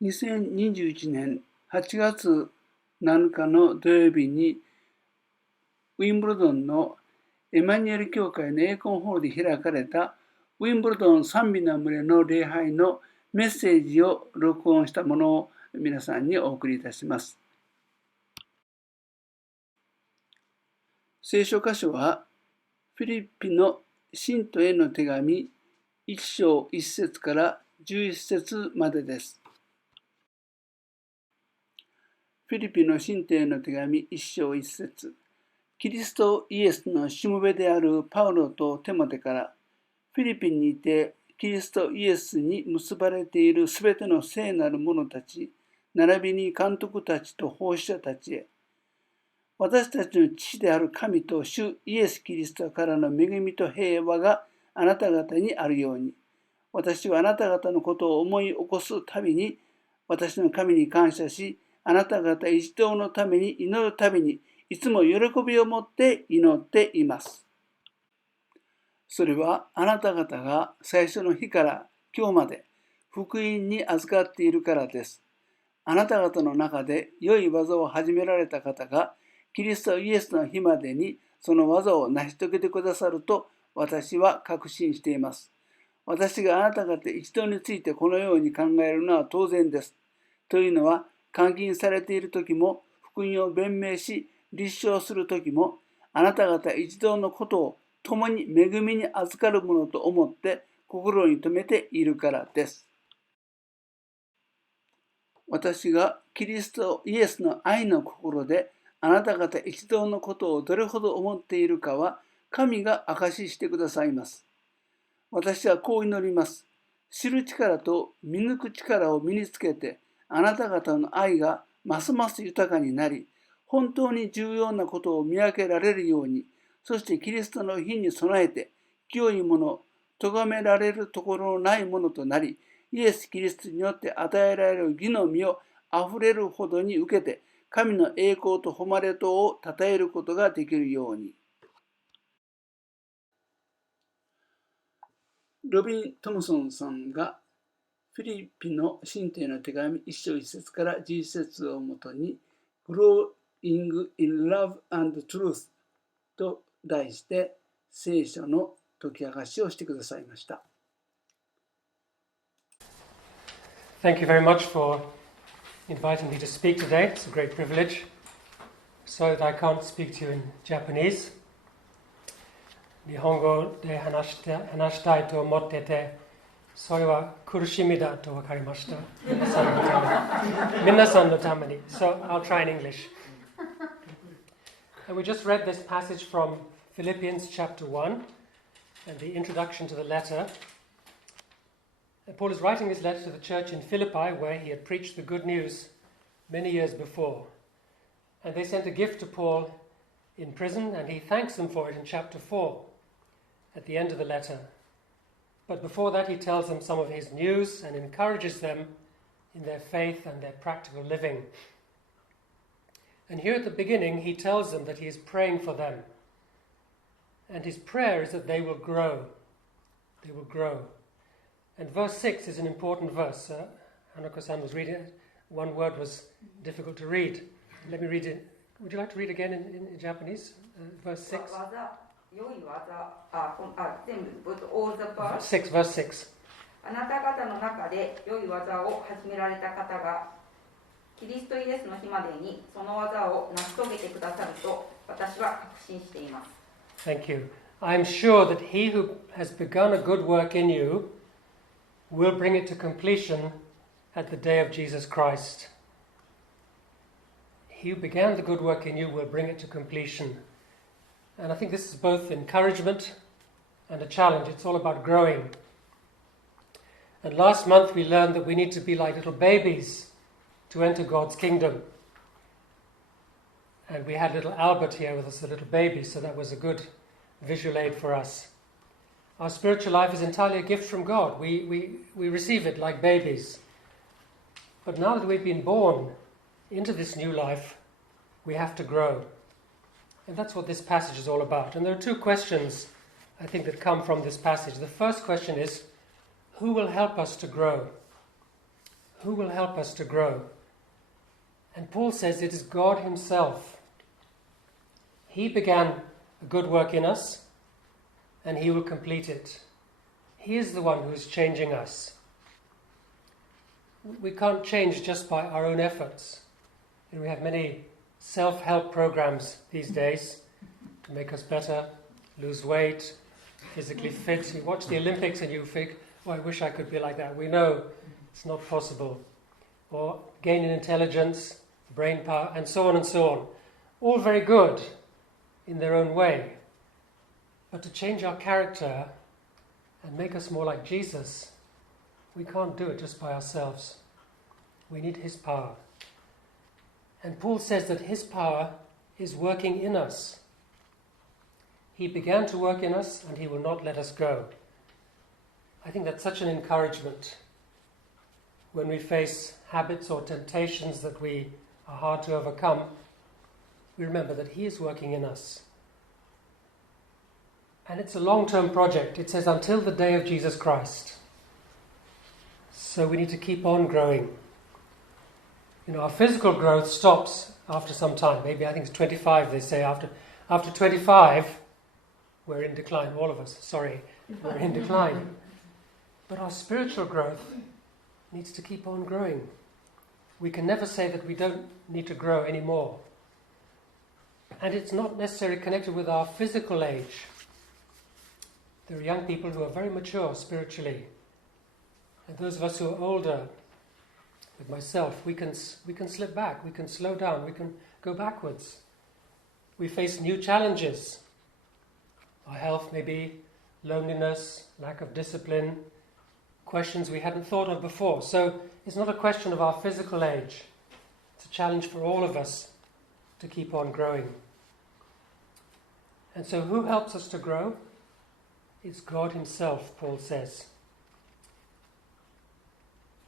2021年8月7日の土曜日にウィンブルドンのエマニュエル教会の英国ホールで開かれたウィンブルドン賛美の群れの礼拝のメッセージを録音したものを皆さんにお送りいたします。聖書箇所はフィリピの信徒への手紙1章1節から11節までです。フィリピの信徒への手紙1章1節、キリストイエスのしもべであるパウロとテモテからフィリピンにいてキリストイエスに結ばれているすべての聖なる者たち、並びに監督たちと奉仕者たちへ、私たちの父である神と主イエス・キリストからの恵みと平和があなた方にあるように、私はあなた方のことを思い起こすたびに、私の神に感謝し、あなた方一同のために祈るたびに、いつも喜びを持って祈っています。それはあなた方が最初の日から今日まで福音に預かっているからです。あなた方の中で良い技を始められた方が、キリストイエスの日までにその技を成し遂げてくださると私は確信しています。私があなた方一同についてこのように考えるのは当然です。というのは、監禁されている時も、福音を弁明し、立証する時も、あなた方一同のことを共に恵みに預かるものと思って心に留めているからです。私がキリストイエスの愛の心で、あなた方一同のことをどれほど思っているかは、神が証ししてくださいます。私はこう祈ります。知る力と見抜く力を身につけて、あなた方の愛がますます豊かになり、本当に重要なことを見分けられるように、そしてキリストの日に備えて、清いもの、咎められるところのないものとなり、イエス・キリストによって与えられる義の実をあふれるほどに受けて、神の栄光と誉れとを称えることができるように。ロビン・トムソンさんがフィリピの信徒への手紙1章1節から11節をもとに Growing in Love and Truth と題して聖書の解き明かしをしてくださいました。Thank you very much for inviting me to speak today. It's a great privilege. Sorry that I can't speak to you in Japanese. 日本語で話したいと思ってて、それは苦しみだと分かりました。皆さんのために。So I'll try in English. And we just read this passage from Philippians chapter 1 and the introduction to the letter. And Paul is writing this letter to the church in Philippi where he had preached the good news many years before. And they sent a gift to Paul in prison and he thanks them for it in chapter 4 at the end of the letter. But before that he tells them some of his news and encourages them in their faith and their practical living. And here at the beginning he tells them that he is praying for them. And his prayer is that they will grow. They will grow. And verse 6 is an important verse. Hanako-san was reading it. One word was difficult to read. Let me read it. Would you like to read again in Japanese? Verse 6? 6, verse 6. あなた方の中で良い技を始められた方がキリストイエスの日までにその技を成し遂げてくださると私は確信しています。 Thank you. I am sure that he who has begun a good work in you will bring it to completion at the day of Jesus Christ. He who began the good work in you will bring it to completion. And I think this is both encouragement and a challenge. It's all about growing. And last month we learned that we need to be like little babies to enter God's kingdom. And we had little Albert here with us, a little baby, so that was a good visual aid for us. Our spiritual life is entirely a gift from God. We receive it like babies. But now that we've been born into this new life, we have to grow. And that's what this passage is all about. And there are two questions, I think, that come from this passage. The first question is, who will help us to grow? Who will help us to grow? And Paul says it is God himself. He began a good work in us, and he will complete it. He is the one who is changing us. We can't change just by our own efforts. And we have many self-help programs these days to make us better, lose weight, physically fit. You watch the Olympics and you think, oh, I wish I could be like that. We know it's not possible. Or gain in intelligence, brain power, and so on and so on. All very good in their own way. But to change our character and make us more like Jesus, we can't do it just by ourselves. We need his power. And Paul says that his power is working in us. He began to work in us and he will not let us go. I think that's such an encouragement. When we face habits or temptations that we are hard to overcome, we remember that he is working in us. And it's a long-term project. It says until the day of Jesus Christ. So we need to keep on growing. Our physical growth stops after some time. Maybe I think it's 25, they say. After 25, we're in decline. All of us, sorry, we're in decline. But our spiritual growth needs to keep on growing. We can never say that we don't need to grow anymore. And it's not necessarily connected with our physical age. There are young people who are very mature spiritually. And those of us who are older, with myself, we can slip back, we can slow down, we can go backwards. We face new challenges. Our health maybe, loneliness, lack of discipline, questions we hadn't thought of before. So it's not a question of our physical age. It's a challenge for all of us to keep on growing. And so who helps us to grow? It's God himself, Paul says.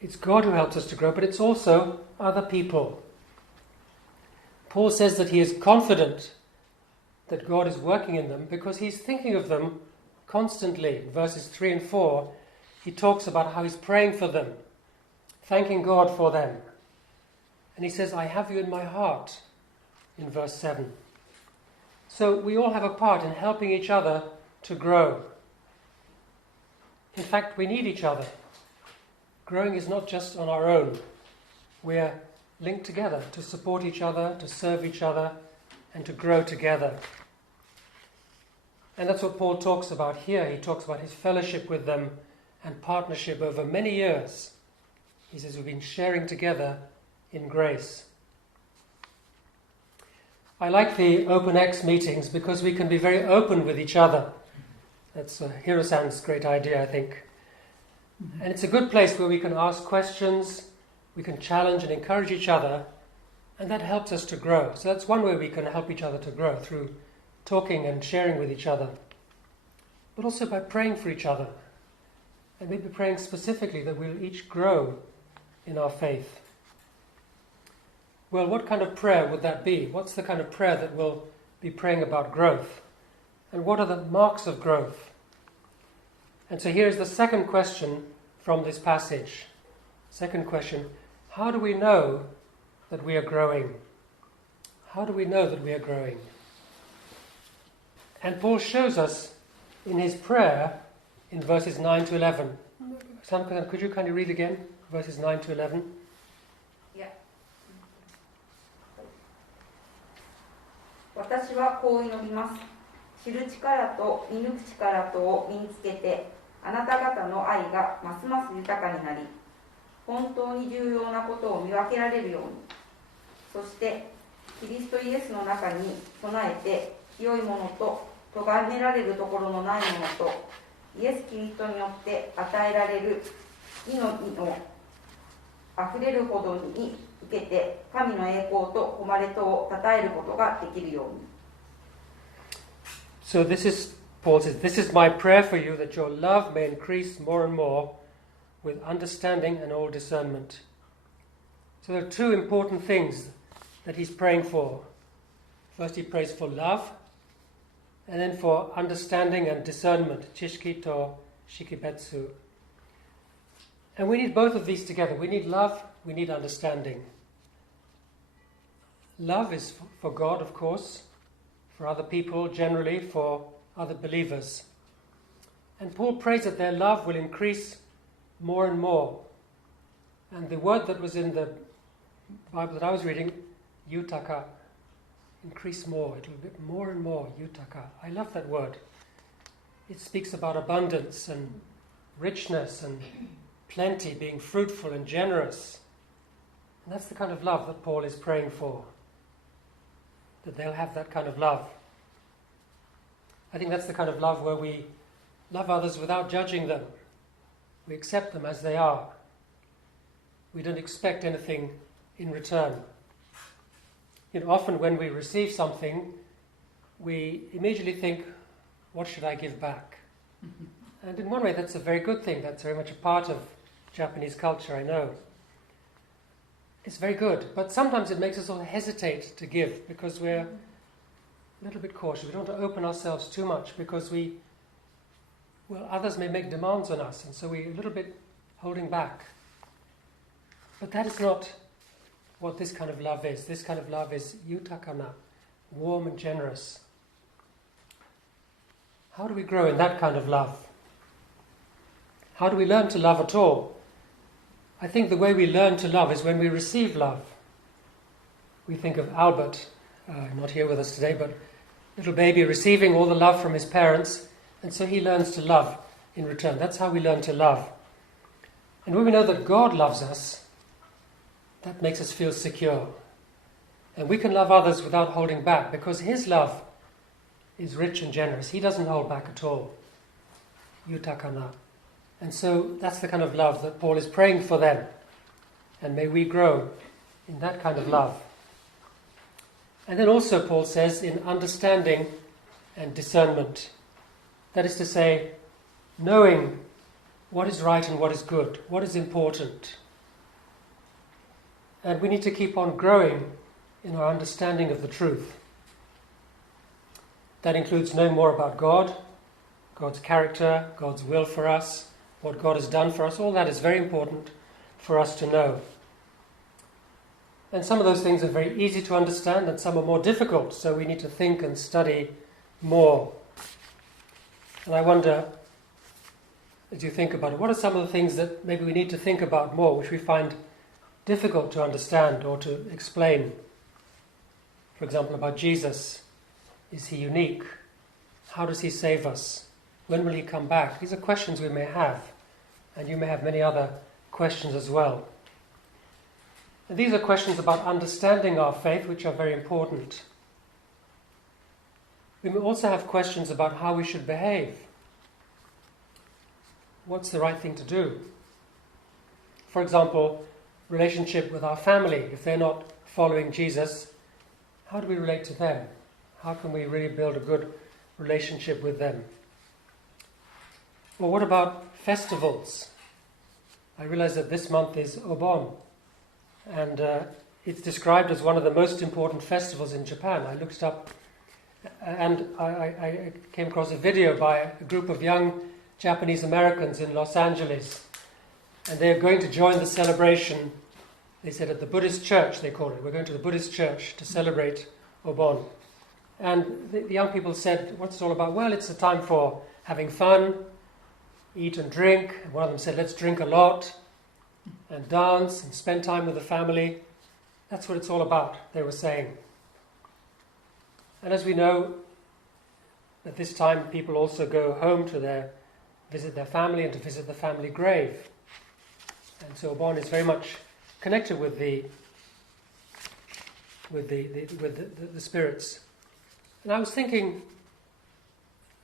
It's God who helps us to grow, but it's also other people. Paul says that he is confident that God is working in them because he's thinking of them constantly. In verses 3 and 4, he talks about how he's praying for them, thanking God for them. And he says, I have you in my heart, in verse 7. So we all have a part in helping each other to grow. In fact, we need each other. Growing is not just on our own. We're linked together to support each other, to serve each other, and to grow together. And that's what Paul talks about here. He talks about his fellowship with them and partnership over many years. He says we've been sharing together in grace. I like the Open X meetings because we can be very open with each other. That's Hiro-san's great idea, I think. And it's a good place where we can ask questions, we can challenge and encourage each other, and that helps us to grow. So that's one way we can help each other to grow, through talking and sharing with each other. But also by praying for each other, and maybe praying specifically that we'll each grow in our faith. Well, what kind of prayer would that be? What's the kind of prayer that we'll be praying about growth? And what are the marks of growth? And so here's the second question from this passage. Second question, how do we know that we are growing? How do we know that we are growing? And Paul shows us in his prayer in verses 9 to 11. Sam, could you kindly read again, verses 9 to 11? Yeah. 私はこう祈ります。知る力と見抜く力とを身につけて、あなた方の愛がますます豊かになり、本当に重要なことを見分けられるように、そしてキリストイエスの中に備えて清いものと咎められるところのないものと、イエス・キリストによって与えられる命のあふれるほどに受けて、神の栄光と誉れとを称えることができるように。So Paul says, this is my prayer for you, that your love may increase more and more with understanding and all discernment. So there are two important things that he's praying for. First he prays for love, and then for understanding and discernment, chishki to shikibetsu. And we need both of these together. We need love, we need understanding. Love is for God, of course, for other people, generally for other believers. And Paul prays that their love will increase more and more. And the word that was in the Bible that I was reading, yutaka, increase more, it'll be more and more, yutaka. I love that word. It speaks about abundance and richness and plenty, being fruitful and generous. And that's the kind of love that Paul is praying for, that they'll have that kind of love. I think that's the kind of love where we love others without judging them. We accept them as they are. We don't expect anything in return. Often when we receive something, we immediately think, what should I give back? And in one way, that's a very good thing. That's very much a part of Japanese culture, I know. It's very good, but sometimes it makes us all hesitate to give because we're a little bit cautious. We don't want to open ourselves too much because others may make demands on us, and so we're a little bit holding back. But that is not what this kind of love is. This kind of love is yutakana, warm and generous. How do we grow in that kind of love? How do we learn to love at all? I think the way we learn to love is when we receive love. We think of Albert, not here with us today, but little baby receiving all the love from his parents, and so he learns to love in return. That's how we learn to love. And when we know that God loves us, that makes us feel secure. And we can love others without holding back because his love is rich and generous. He doesn't hold back at all. Yutakana. And so that's the kind of love that Paul is praying for them. And may we grow in that kind of love. And then also Paul says in understanding and discernment. That is to say, knowing what is right and what is good, what is important. And we need to keep on growing in our understanding of the truth. That includes knowing more about God, God's character, God's will for us, what God has done for us. All that is very important for us to know. And some of those things are very easy to understand and some are more difficult, so we need to think and study more. And I wonder, as you think about it, what are some of the things that maybe we need to think about more, which we find difficult to understand or to explain? For example, about Jesus. Is he unique? How does he save us? When will he come back? These are questions we may have, and you may have many other questions as well. And these are questions about understanding our faith, which are very important. We may also have questions about how we should behave. What's the right thing to do? For example, relationship with our family. If they're not following Jesus, how do we relate to them? How can we really build a good relationship with them? Well, what about festivals? I realize that this month is Obon, and it's described as one of the most important festivals in Japan. I looked it up, and I came across a video by a group of young Japanese Americans in Los Angeles, and they're going to join the celebration. They said at the Buddhist church, they call it. We're going to the Buddhist church to celebrate Obon. And the young people said, what's it all about? Well, it's a time for having fun, eat and drink. And one of them said, let's drink a lot and dance and spend time with the family. That's what it's all about, they were saying. And as we know, at this time people also go home to visit their family and to visit the family grave. And so Obon is very much connected with the spirits. And I was thinking,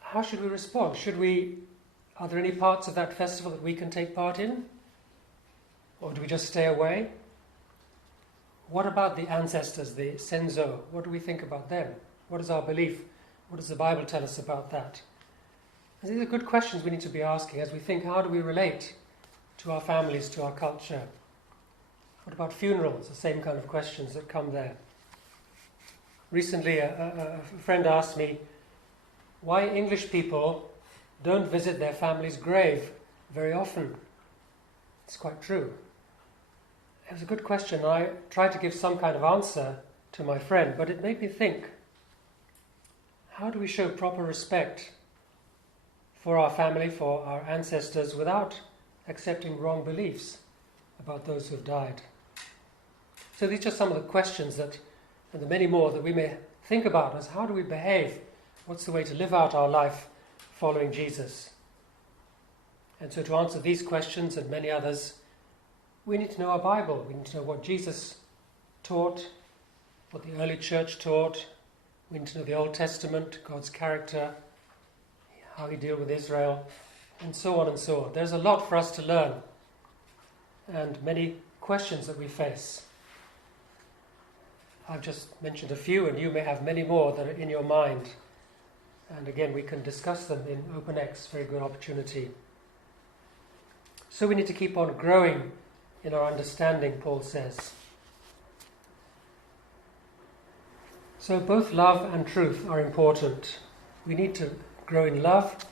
how should we respond? Are there any parts of that festival that we can take part in? Or do we just stay away? What about the ancestors, the senzo? What do we think about them? What is our belief? What does the Bible tell us about that? And these are good questions we need to be asking as we think, how do we relate to our families, to our culture? What about funerals? The same kind of questions that come there. Recently, a friend asked me why English people don't visit their family's grave very often. It's quite true. It was a good question. I tried to give some kind of answer to my friend, but it made me think, how do we show proper respect for our family, for our ancestors, without accepting wrong beliefs about those who have died? So these are some of the questions and the many more that we may think about as how do we behave? What's the way to live out our life following Jesus? And so to answer these questions and many others, we need to know our Bible. We need to know what Jesus taught, what the early church taught. We need to know the Old Testament, God's character, how he dealt with Israel, and so on and so on. There's a lot for us to learn and many questions that we face. I've just mentioned a few, and you may have many more that are in your mind. And again, we can discuss them in OpenX, very good opportunity. So we need to keep on growing in our understanding, Paul says. So both love and truth are important. We need to grow in love,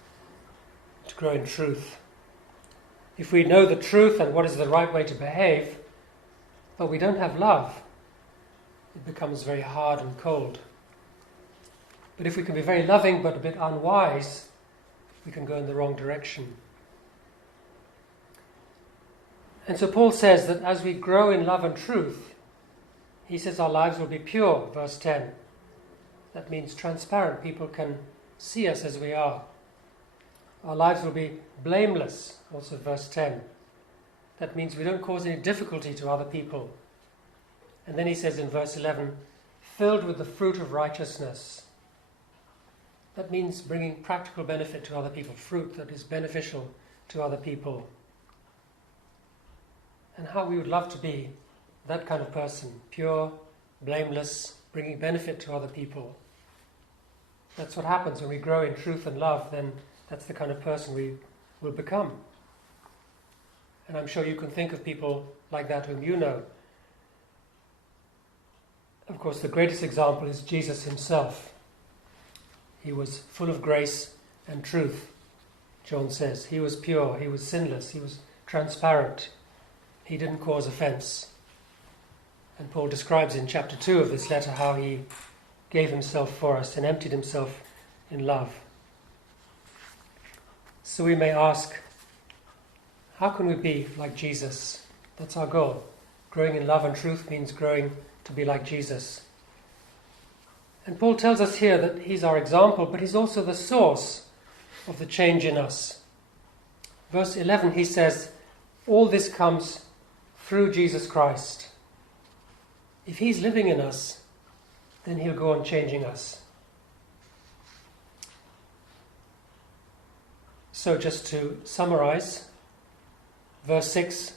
to grow in truth. If we know the truth and what is the right way to behave, but we don't have love, it becomes very hard and cold. But if we can be very loving but a bit unwise, we can go in the wrong direction. And so Paul says that as we grow in love and truth, he says our lives will be pure, verse 10. That means transparent. People can see us as we are. Our lives will be blameless, also verse 10. That means we don't cause any difficulty to other people. And then he says in verse 11, filled with the fruit of righteousness. That means bringing practical benefit to other people, fruit that is beneficial to other people. And how we would love to be that kind of person, pure, blameless, bringing benefit to other people. That's what happens when we grow in truth and love, then that's the kind of person we will become. And I'm sure you can think of people like that whom you know. Of course, the greatest example is Jesus himself. He was full of grace and truth, John says. He was pure, he was sinless, he was transparent. He didn't cause offense. And Paul describes in chapter 2 of this letter how he gave himself for us and emptied himself in love. So we may ask, how can we be like Jesus? That's our goal. Growing in love and truth means growing to be like Jesus. And Paul tells us here that he's our example, but he's also the source of the change in us. Verse 11, he says, all this comes through Jesus Christ. If he's living in us, then he'll go on changing us. So just to summarize, verse 6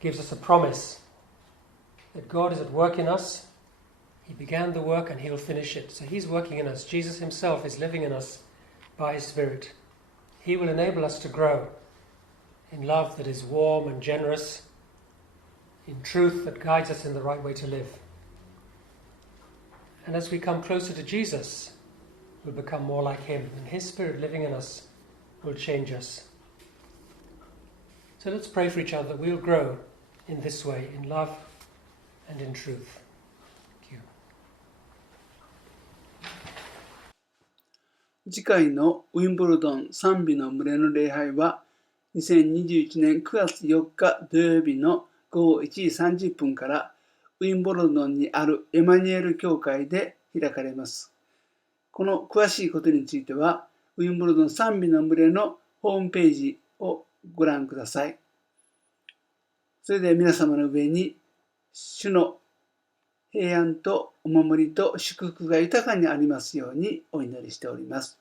gives us a promise that God is at work in us. He began the work and he'll finish it. So he's working in us. Jesus himself is living in us by his Spirit. He will enable us to grow in love that is warm and generous, in truth that guides us in the right way to live. And as we come closer to Jesus, we'll become more like him, and his Spirit living in us will change us. So let's pray for each other that we'll grow in this way, in love and in truth. Thank you. 次回のウィンブルドン賛美の群れの礼拝は2021年9月4日土曜日の午後1時30分からウィンブルドンにあるエマニュエル教会で開かれます。この詳しいことについてはウィンブルドン賛美の群れのホームページをご覧ください。それでは皆様の上に主の平安とお守りと祝福が豊かにありますようにお祈りしております。